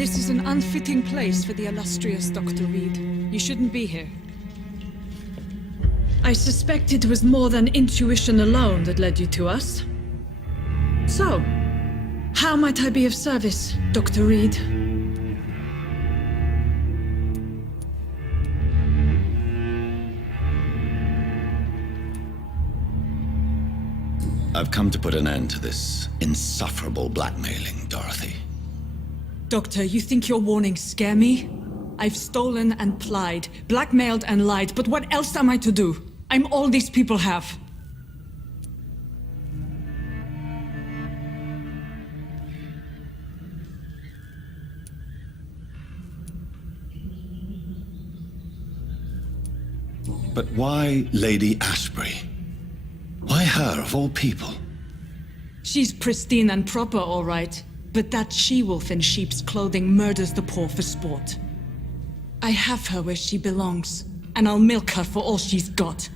This is an unfitting place for the illustrious Dr. Reid. You shouldn't be here. I suspect it was more than intuition alone that led you to us. So, how might I be of service, Dr. Reid? I've come to put an end to this insufferable blackmailing, Dorothy. Doctor, you think your warnings scare me? I've stolen and plied, blackmailed and lied, but what else am I to do? I'm all these people have. But why Lady Ashbury? Why her, of all people? She's pristine and proper, all right. But that she-wolf in sheep's clothing murders the poor for sport. I have her where she belongs, and I'll milk her for all she's got.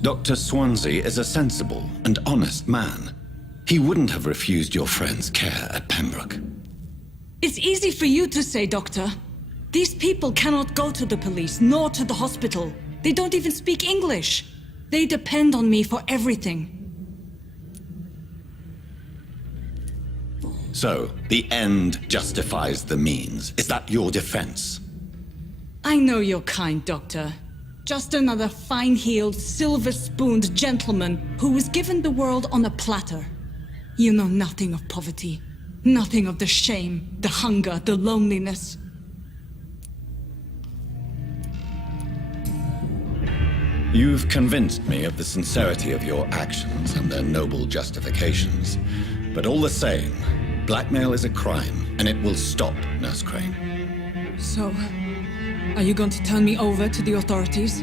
Dr. Swansea is a sensible and honest man. He wouldn't have refused your friend's care at Pembroke. It's easy for you to say, Doctor. These people cannot go to the police, nor to the hospital. They don't even speak English. They depend on me for everything. So, the end justifies the means. Is that your defense? I know you're kind, Doctor. Just another fine-heeled, silver-spooned gentleman who was given the world on a platter. You know nothing of poverty. Nothing of the shame, the hunger, the loneliness. You've convinced me of the sincerity of your actions and their noble justifications. But all the same, blackmail is a crime, and it will stop, Nurse Crane. So, are you going to turn me over to the authorities?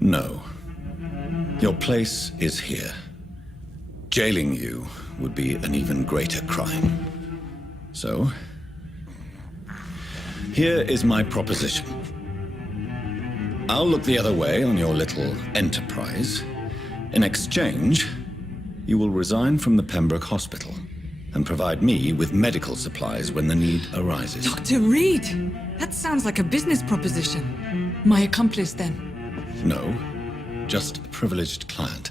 No. Your place is here. Jailing you would be an even greater crime. So, here is my proposition. I'll look the other way on your little enterprise. In exchange, you will resign from the Pembroke Hospital and provide me with medical supplies when the need arises. Dr. Reid! That sounds like a business proposition. My accomplice, then? No, just a privileged client.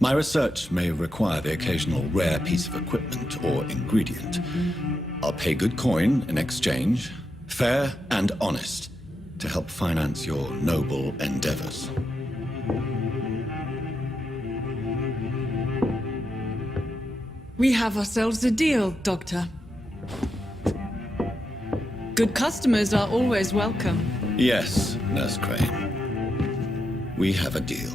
My research may require the occasional rare piece of equipment or ingredient. I'll pay good coin in exchange, fair and honest, to help finance your noble endeavors. We have ourselves a deal, Doctor. Good customers are always welcome. Yes, Nurse Crane. We have a deal.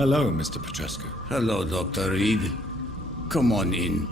Hello, Mr. Petrescu. Hello, Dr. Reid. Come on in.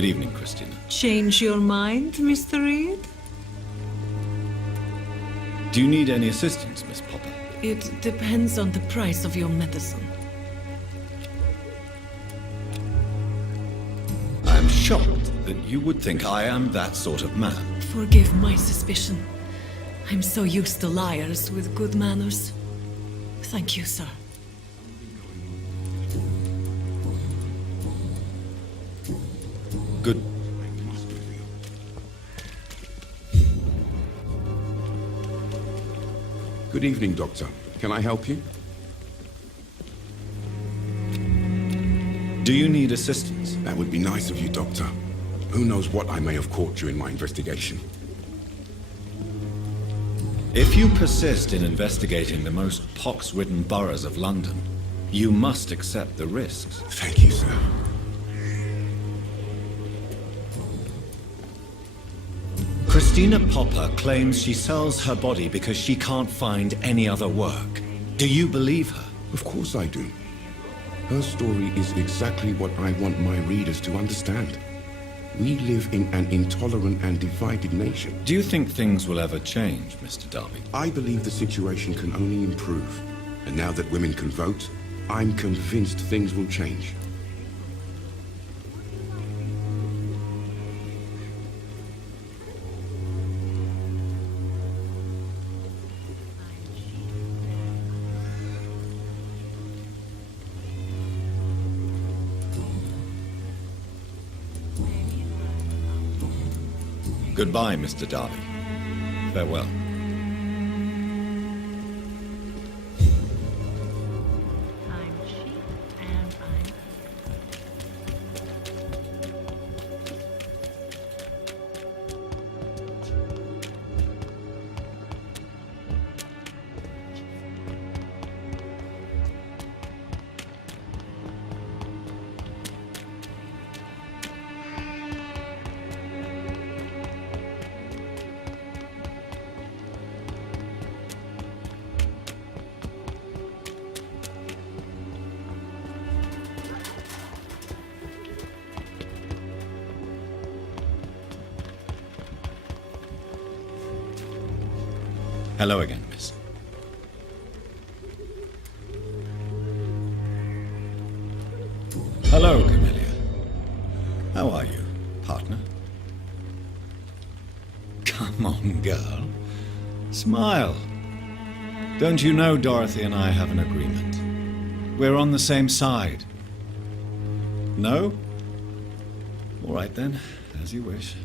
Good evening, Christina. Change your mind, Mr. Reid? Do you need any assistance, Miss Popper? It depends on the price of your medicine. I'm shocked that you would think I am that sort of man. Forgive my suspicion. I'm so used to liars with good manners. Thank you, sir. Good. Good evening, Doctor. Can I help you? Do you need assistance? That would be nice of you, Doctor. Who knows what I may have caught during my investigation? If you persist in investigating the most pox-ridden boroughs of London, you must accept the risks. Thank you, sir. Christina Popper claims she sells her body because she can't find any other work. Do you believe her? Of course I do. Her story is exactly what I want my readers to understand. We live in an intolerant and divided nation. Do you think things will ever change, Mr. Darby? I believe the situation can only improve. And now that women can vote, I'm convinced things will change. Goodbye, Mr. Darby. Farewell. Hello again, miss. Hello, Camellia. How are you, partner? Come on, girl. Smile. Don't you know Dorothy and I have an agreement? We're on the same side. No? All right then, as you wish.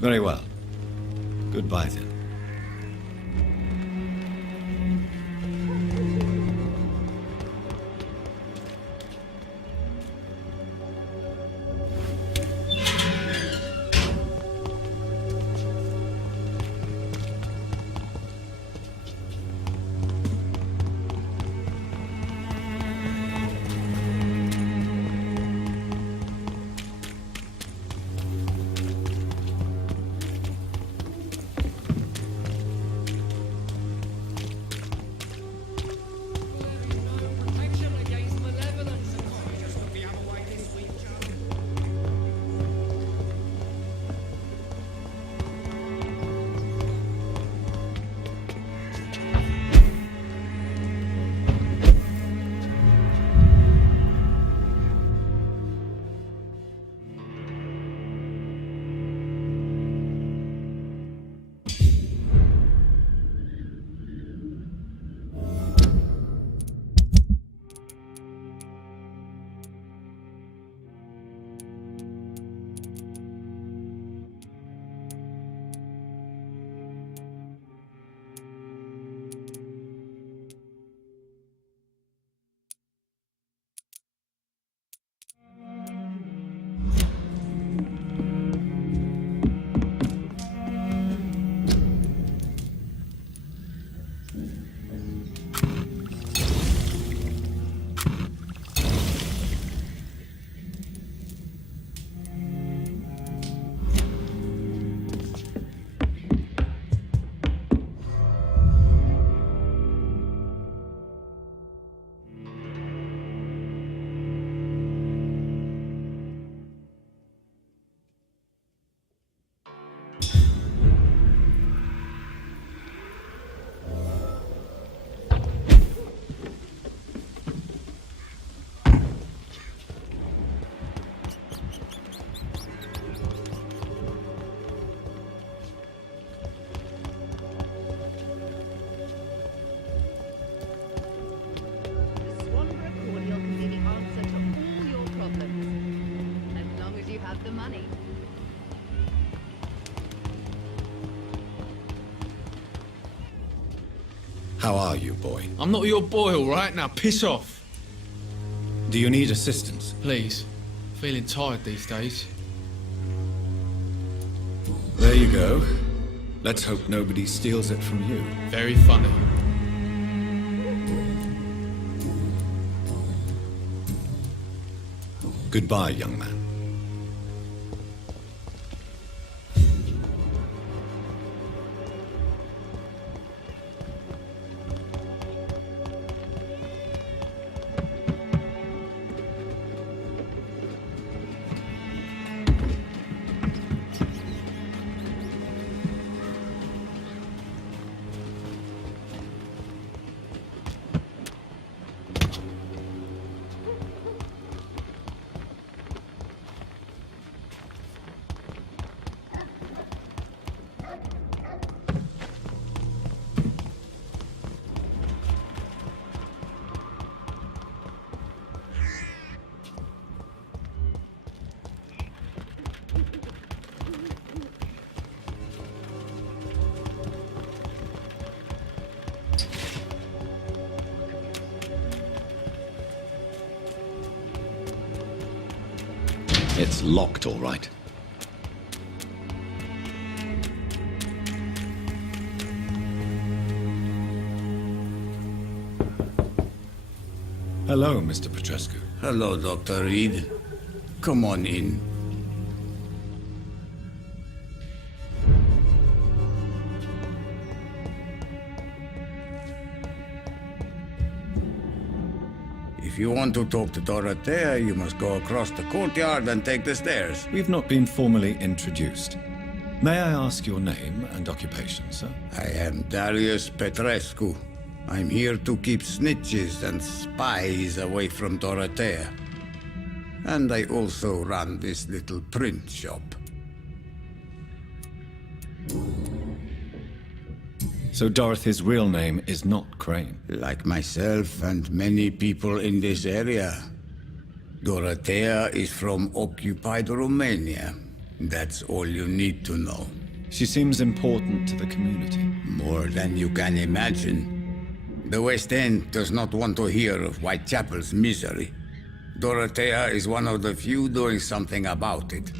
Very well. Goodbye then. How are you, boy? I'm not your boy, all right? Now piss off. Do you need assistance? Please. Feeling tired these days. There you go. Let's hope nobody steals it from you. Very funny. Goodbye, young man. It's locked, all right. Hello, Mr. Petrescu. Hello, Dr. Reid. Come on in. If you want to talk to Dorothea, you must go across the courtyard and take the stairs. We've not been formally introduced. May I ask your name and occupation, sir? I am Darius Petrescu. I'm here to keep snitches and spies away from Dorothea. And I also run this little print shop. So Dorothy's real name is not Crane. Like myself and many people in this area, Dorothea is from occupied Romania. That's all you need to know. She seems important to the community. More than you can imagine. The West End does not want to hear of Whitechapel's misery. Dorothea is one of the few doing something about it.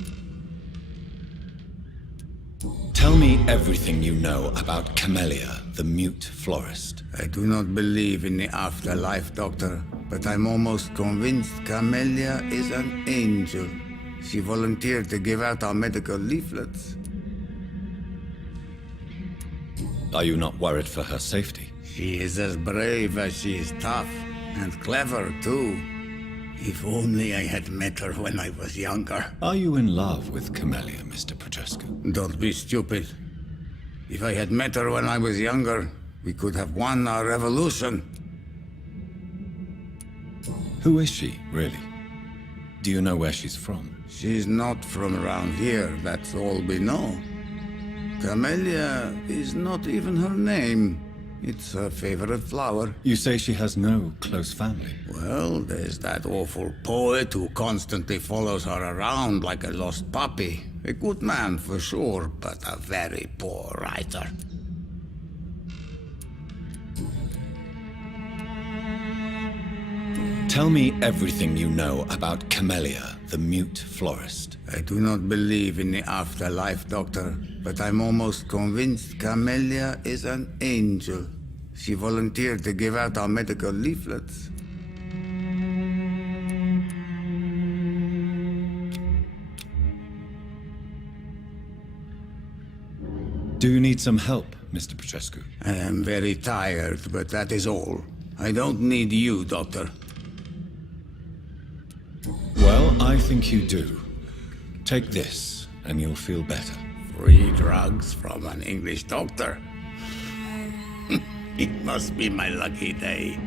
Tell me everything you know about Camellia, the mute florist. I do not believe in the afterlife, Doctor, but I'm almost convinced Camellia is an angel. She volunteered to give out our medical leaflets. Are you not worried for her safety? She is as brave as she is tough, and clever, too. If only I had met her when I was younger. Are you in love with Camellia, Mr. Petrescu? Don't be stupid. If I had met her when I was younger, we could have won our revolution. Who is she, really? Do you know where she's from? She's not from around here, that's all we know. Camellia is not even her name. It's her favorite flower. You say she has no close family. Well, there's that awful poet who constantly follows her around like a lost puppy. A good man for sure, but a very poor writer. Tell me everything you know about Camellia, the mute florist. I do not believe in the afterlife, Doctor, but I'm almost convinced Camellia is an angel. She volunteered to give out our medical leaflets. Do you need some help, Mr. Petrescu? I am very tired, but that is all. I don't need you, Doctor. Well, I think you do. Take this, and you'll feel better. Free drugs from an English doctor. It must be my lucky day.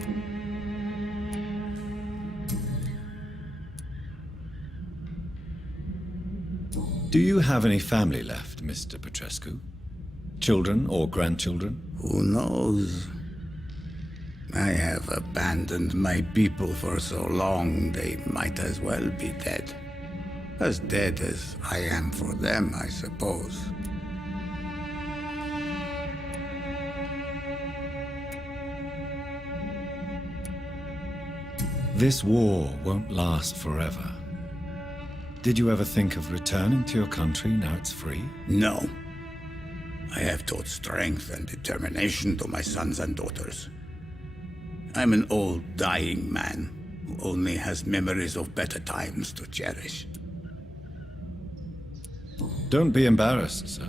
Do you have any family left, Mr. Petrescu? Children or grandchildren? Who knows? I have abandoned my people for so long, they might as well be dead. As dead as I am for them, I suppose. This war won't last forever. Did you ever think of returning to your country now it's free? No. I have taught strength and determination to my sons and daughters. I'm an old, dying man who only has memories of better times to cherish. Don't be embarrassed, sir.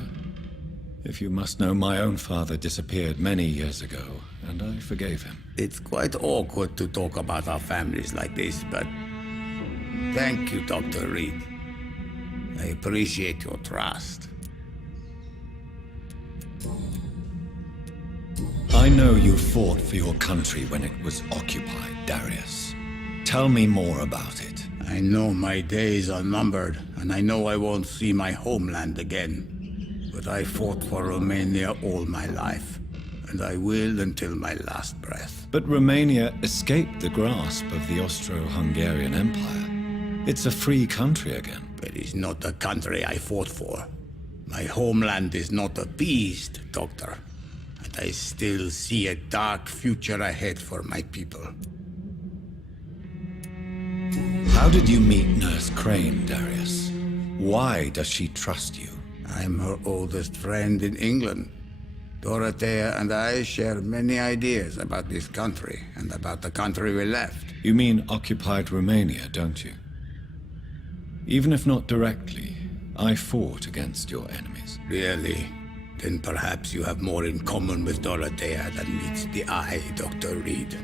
If you must know, my own father disappeared many years ago, and I forgave him. It's quite awkward to talk about our families like this, but thank you, Dr. Reid. I appreciate your trust. I know you fought for your country when it was occupied, Darius. Tell me more about it. I know my days are numbered, and I know I won't see my homeland again. But I fought for Romania all my life, and I will until my last breath. But Romania escaped the grasp of the Austro-Hungarian Empire. It's a free country again. It is not the country I fought for. My homeland is not appeased, Doctor. And I still see a dark future ahead for my people. How did you meet Nurse Crane, Darius? Why does she trust you? I'm her oldest friend in England. Dorothea and I share many ideas about this country and about the country we left. You mean occupied Romania, don't you? Even if not directly, I fought against your enemies. Really? Then perhaps you have more in common with Dorothea than meets the eye, Dr. Reid.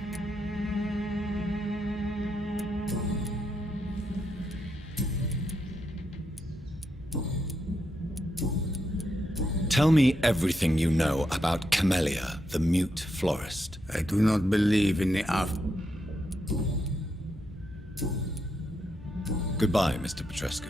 Tell me everything you know about Camellia, the mute florist. I do not believe in the Goodbye, Mr. Petrescu.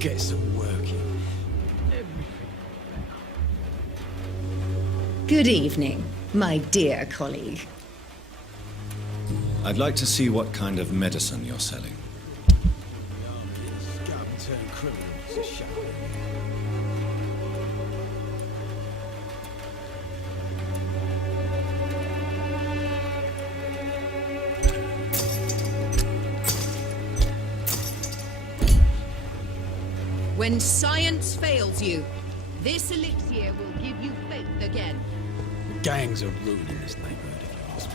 Get some work in. Good evening, my dear colleague. I'd like to see what kind of medicine you're selling. When science fails you, this elixir will give you faith again. Gangs are ruining this neighborhood, if you ask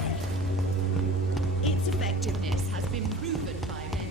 me. Its effectiveness has been proven by men.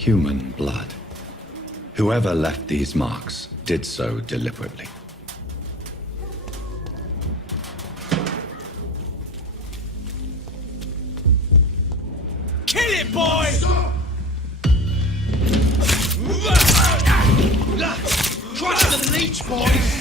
Human blood. Whoever left these marks did so deliberately. Kill it, boy! Trust the leech, boys!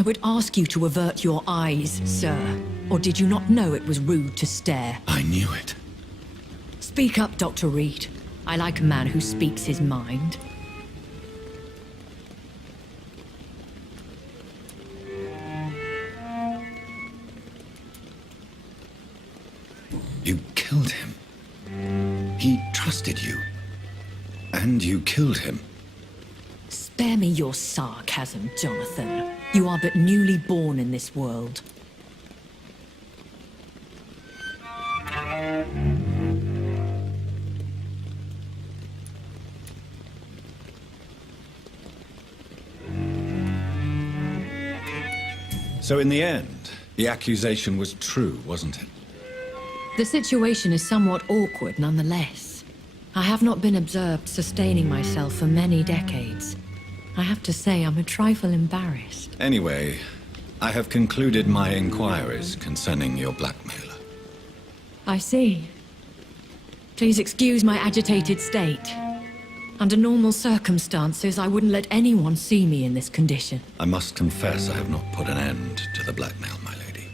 I would ask you to avert your eyes, sir. Or did you not know it was rude to stare? I knew it. Speak up, Dr. Reid. I like a man who speaks his mind. You killed him. He trusted you. And you killed him. Spare me your sarcasm, Jonathan. You are but newly born in this world. So in the end, the accusation was true, wasn't it? The situation is somewhat awkward nonetheless. I have not been observed sustaining myself for many decades. I have to say I'm a trifle embarrassed. Anyway, I have concluded my inquiries concerning your blackmailer. I see. Please excuse my agitated state. Under normal circumstances, I wouldn't let anyone see me in this condition. I must confess I have not put an end to the blackmail, my lady.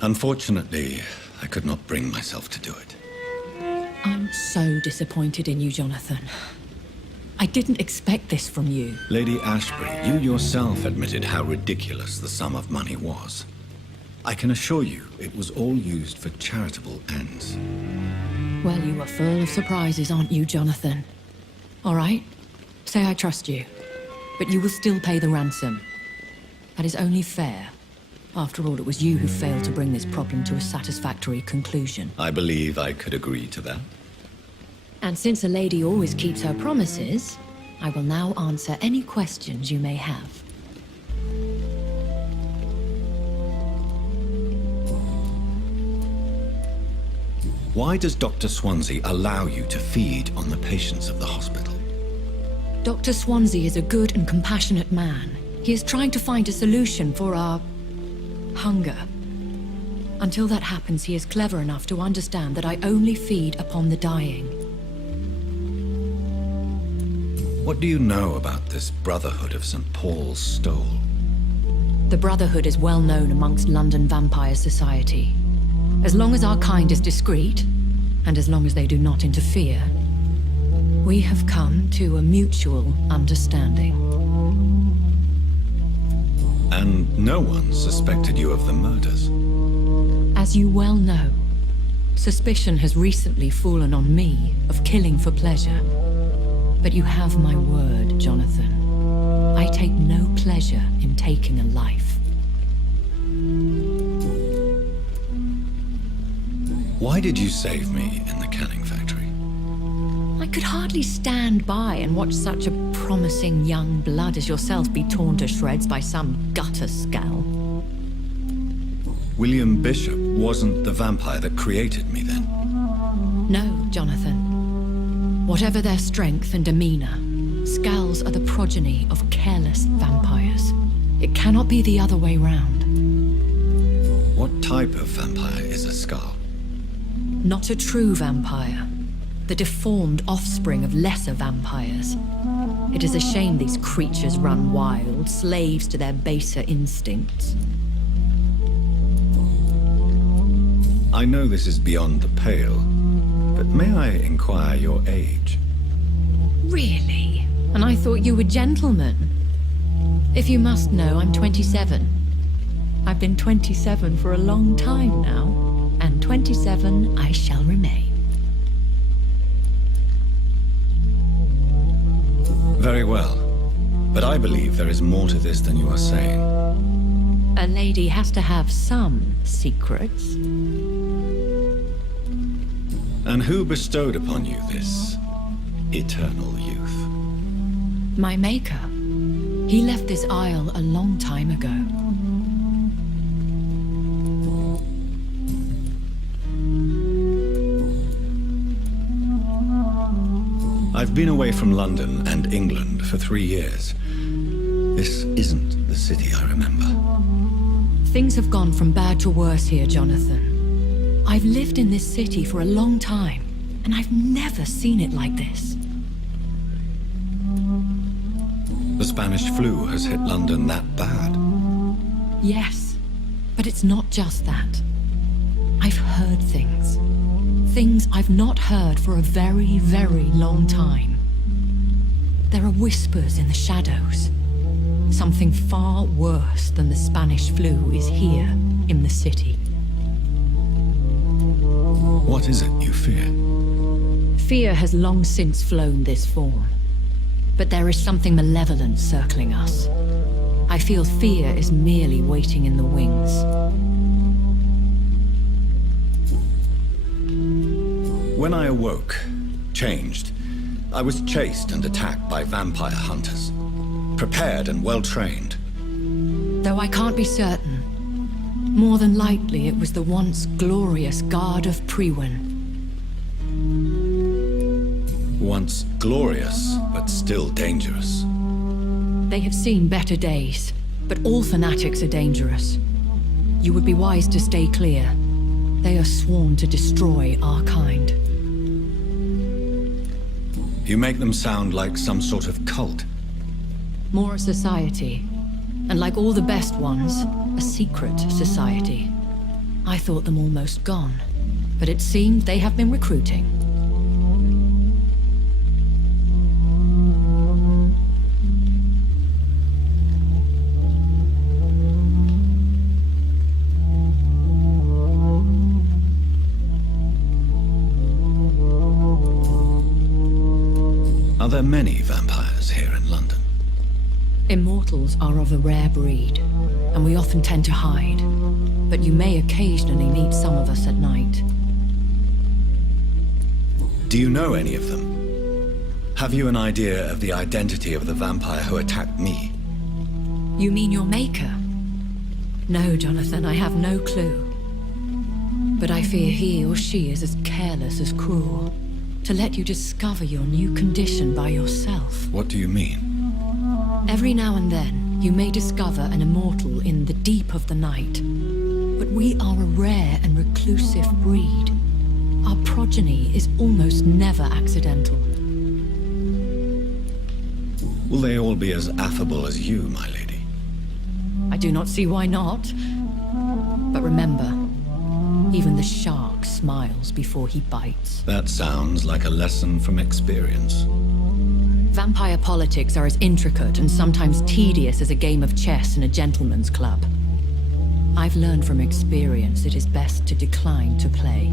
Unfortunately, I could not bring myself to do it. I'm so disappointed in you, Jonathan. I didn't expect this from you. Lady Ashbury, you yourself admitted how ridiculous the sum of money was. I can assure you it was all used for charitable ends. Well, you are full of surprises, aren't you, Jonathan? All right, say I trust you, but you will still pay the ransom. That is only fair. After all, it was you who failed to bring this problem to a satisfactory conclusion. I believe I could agree to that. And since a lady always keeps her promises, I will now answer any questions you may have. Why does Dr. Swansea allow you to feed on the patients of the hospital? Dr. Swansea is a good and compassionate man. He is trying to find a solution for our hunger. Until that happens, he is clever enough to understand that I only feed upon the dying. What do you know about this Brotherhood of St. Paul's Stole? The Brotherhood is well known amongst London vampire society. As long as our kind is discreet, and as long as they do not interfere, we have come to a mutual understanding. And no one suspected you of the murders? As you well know, suspicion has recently fallen on me of killing for pleasure. But you have my word, Jonathan. I take no pleasure in taking a life. Why did you save me in the canning factory? I could hardly stand by and watch such a promising young blood as yourself be torn to shreds by some gutter scowl. William Bishop wasn't the vampire that created me then? No, Jonathan. Whatever their strength and demeanor, scowls are the progeny of careless vampires. It cannot be the other way round. What type of vampire is a skull? Not a true vampire. The deformed offspring of lesser vampires. It is a shame these creatures run wild, slaves to their baser instincts. I know this is beyond the pale, but may I inquire your age? Really? And I thought you were gentlemen. If you must know, I'm 27. I've been 27 for a long time now, and 27 I shall remain. Very well, but I believe there is more to this than you are saying. A lady has to have some secrets. And who bestowed upon you this eternal youth? My maker. He left this isle a long time ago. I've been away from London and England for 3 years. This isn't the city I remember. Things have gone from bad to worse here, Jonathan. I've lived in this city for a long time, and I've never seen it like this. The Spanish flu has hit London that bad? Yes, but it's not just that. I've heard things. Things I've not heard for a very, very long time. There are whispers in the shadows. Something far worse than the Spanish flu is here in the city. What is it you fear? Fear has long since flown this form. But there is something malevolent circling us. I feel fear is merely waiting in the wings. When I awoke, changed, I was chased and attacked by vampire hunters. Prepared and well-trained. Though I can't be certain. More than likely, it was the once glorious Guard of Priwen. Once glorious, but still dangerous. They have seen better days, but all fanatics are dangerous. You would be wise to stay clear. They are sworn to destroy our kind. You make them sound like some sort of cult. More a society. And like all the best ones, a secret society. I thought them almost gone, but it seemed they have been recruiting. Are there many vampires here in London? Immortals are of a rare breed, and we often tend to hide. But you may occasionally meet some of us at night. Do you know any of them? Have you an idea of the identity of the vampire who attacked me? You mean your maker? No, Jonathan, I have no clue. But I fear he or she is as careless as cruel. To let you discover your new condition by yourself. What do you mean? Every now and then, you may discover an immortal in the deep of the night. But we are a rare and reclusive breed. Our progeny is almost never accidental. Will they all be as affable as you, my lady? I do not see why not. But remember, even the shark smiles before he bites. That sounds like a lesson from experience. Vampire politics are as intricate and sometimes tedious as a game of chess in a gentleman's club. I've learned from experience it is best to decline to play.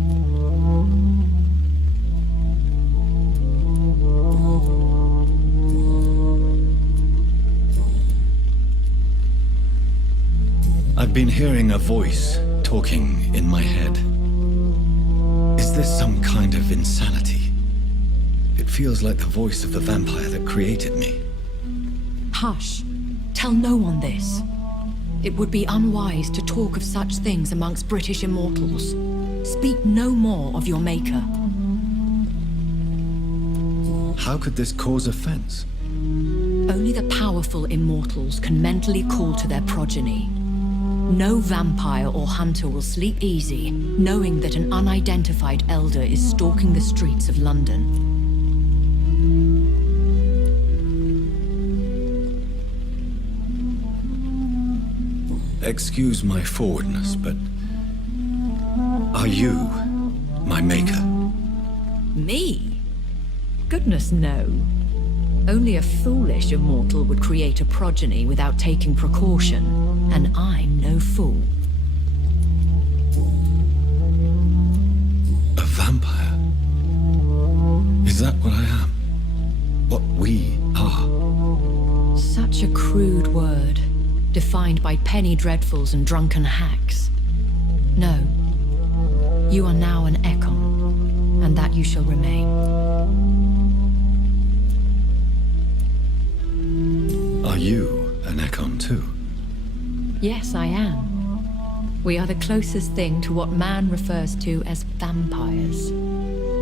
I've been hearing a voice talking in my head. Is this some kind of insanity? It feels like the voice of the vampire that created me. Hush. Tell no one this. It would be unwise to talk of such things amongst British immortals. Speak no more of your maker. How could this cause offense? Only the powerful immortals can mentally call to their progeny. No vampire or hunter will sleep easy, knowing that an unidentified elder is stalking the streets of London. Excuse my forwardness, but are you my maker? Me? Goodness, no. Only a foolish immortal would create a progeny without taking precaution, and I'm no fool. A vampire? Is that what I am? What we are? Such a crude word, defined by penny dreadfuls and drunken hacks. No. You are now an Ekon, and that you shall remain. Are you an Ekon too? Yes, I am. We are the closest thing to what man refers to as vampires.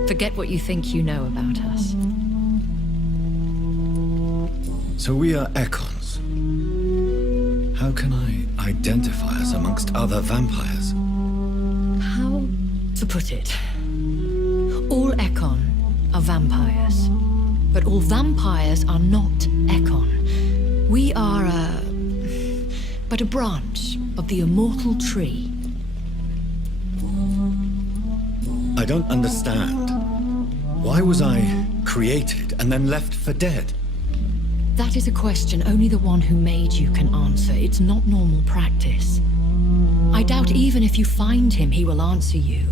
Forget what you think you know about us. So we are Ekons. How can I identify us amongst other vampires? How to put it? All Ekon are vampires. But all vampires are not Ekon. We are but a branch of the immortal tree. I don't understand. Why was I created and then left for dead? That is a question only the one who made you can answer. It's not normal practice. I doubt even if you find him, he will answer you,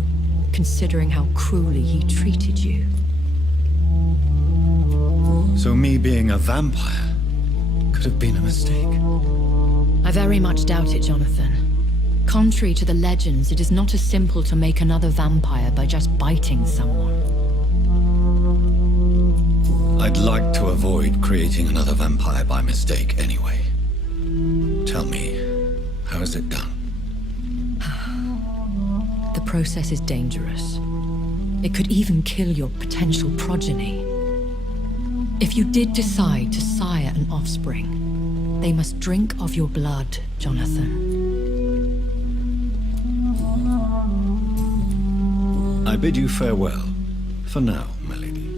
considering how cruelly he treated you. So me being a vampire could have been a mistake. I very much doubt it, Jonathan. Contrary to the legends, it is not as simple to make another vampire by just biting someone. I'd like to avoid creating another vampire by mistake anyway. Tell me, how is it done? The process is dangerous. It could even kill your potential progeny. If you did decide to sire an offspring, they must drink of your blood, Jonathan. I bid you farewell, for now, my lady.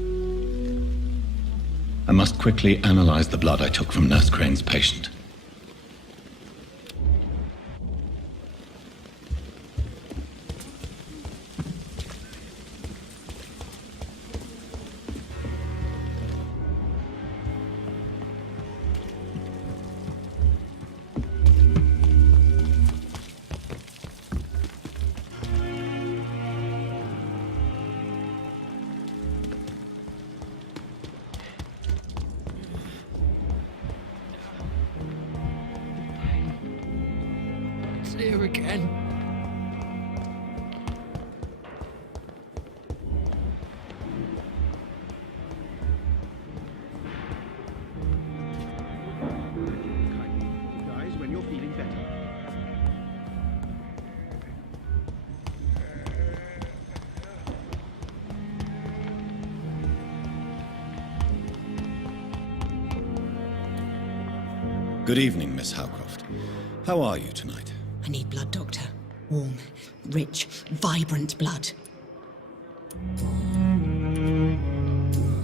I must quickly analyze the blood I took from Nurse Crane's patient. Here again. Guys, when you're feeling better. Good evening, Miss Howcroft. How are you tonight? I need blood, Doctor. Warm, rich, vibrant blood.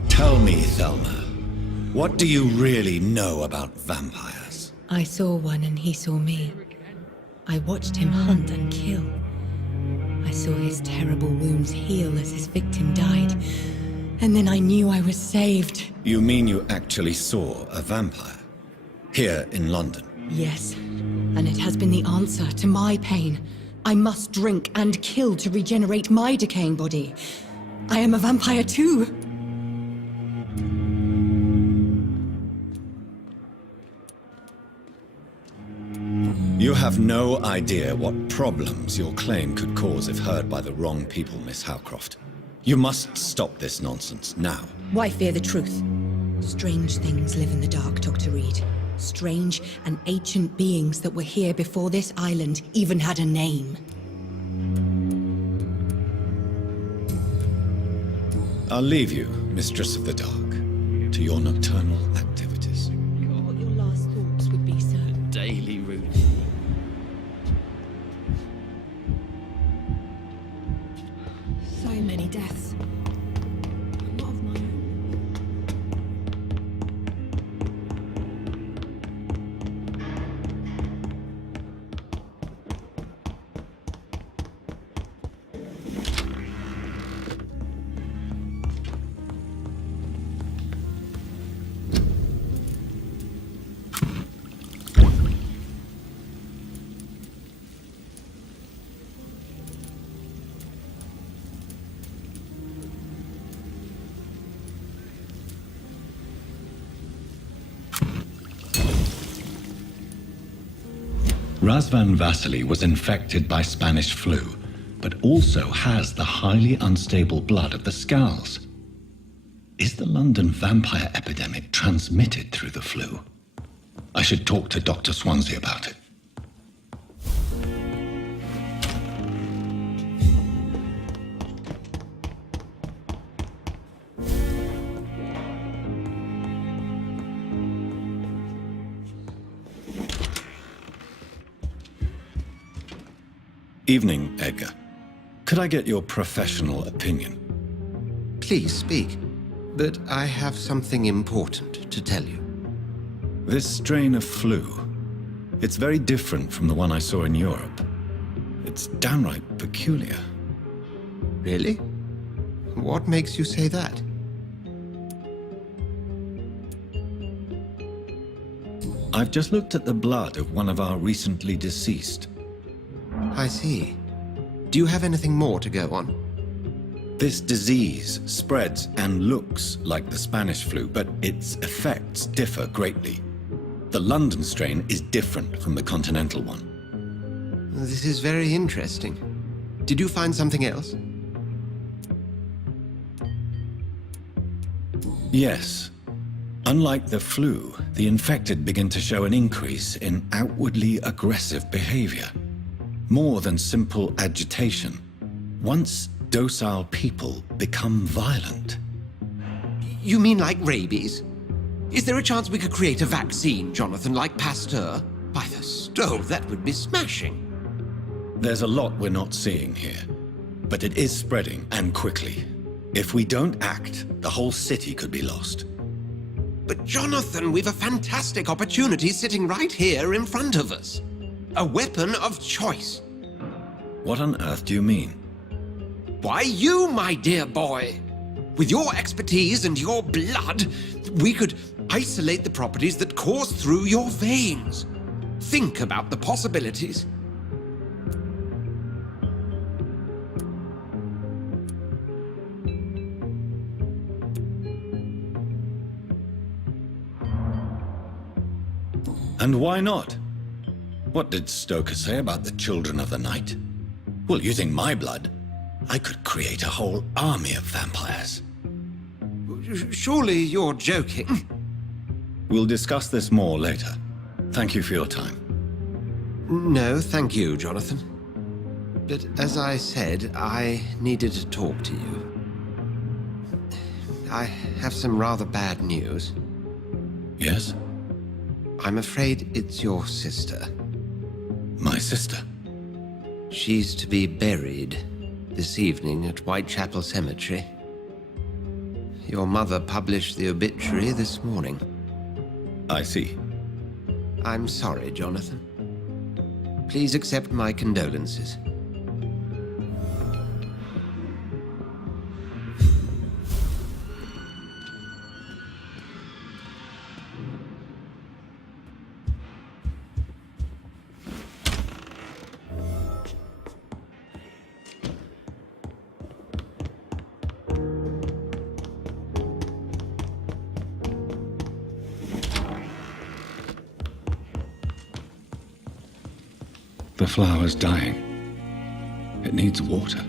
Tell me, Thelma, what do you really know about vampires? I saw one and he saw me. I watched him hunt and kill. I saw his terrible wounds heal as his victim died. And then I knew I was saved. You mean you actually saw a vampire? Here in London? Yes, and it has been the answer to my pain. I must drink and kill to regenerate my decaying body. I am a vampire too. You have no idea what problems your claim could cause if heard by the wrong people, Miss Howcroft. You must stop this nonsense now. Why fear the truth? Strange things live in the dark, Dr. Reid. Strange and ancient beings that were here before this island even had a name. I'll leave you, Mistress of the Dark, to your nocturnal activities. What your last thoughts would be, sir? Daily routine. So many deaths. A lot of my own. Razvan Vasily was infected by Spanish flu, but also has the highly unstable blood of the Scowls. Is the London vampire epidemic transmitted through the flu? I should talk to Dr. Swansea about it. Evening, Edgar. Could I get your professional opinion? Please speak, but I have something important to tell you. This strain of flu, it's very different from the one I saw in Europe. It's downright peculiar. Really? What makes you say that? I've just looked at the blood of one of our recently deceased. I see. Do you have anything more to go on? This disease spreads and looks like the Spanish flu, but its effects differ greatly. The London strain is different from the continental one. This is very interesting. Did you find something else? Yes. Unlike the flu, the infected begin to show an increase in outwardly aggressive behavior. More than simple agitation. Once docile people become violent. You mean like rabies? Is there a chance we could create a vaccine, Jonathan, like Pasteur? By the stove, that would be smashing. There's a lot we're not seeing here, but it is spreading, and quickly. If we don't act, the whole city could be lost. But Jonathan, we've a fantastic opportunity sitting right here in front of us. A weapon of choice. What on earth do you mean? Why, you, my dear boy. With your expertise and your blood, we could isolate the properties that course through your veins. Think about the possibilities. And why not? What did Stoker say about the Children of the Night? Well, using my blood, I could create a whole army of vampires. Surely you're joking. We'll discuss this more later. Thank you for your time. No, thank you, Jonathan. But as I said, I needed to talk to you. I have some rather bad news. Yes? I'm afraid it's your sister. My sister? She's to be buried this evening at Whitechapel Cemetery. Your mother published the obituary this morning. I see. I'm sorry, Jonathan. Please accept my condolences. The flower's dying. It needs water.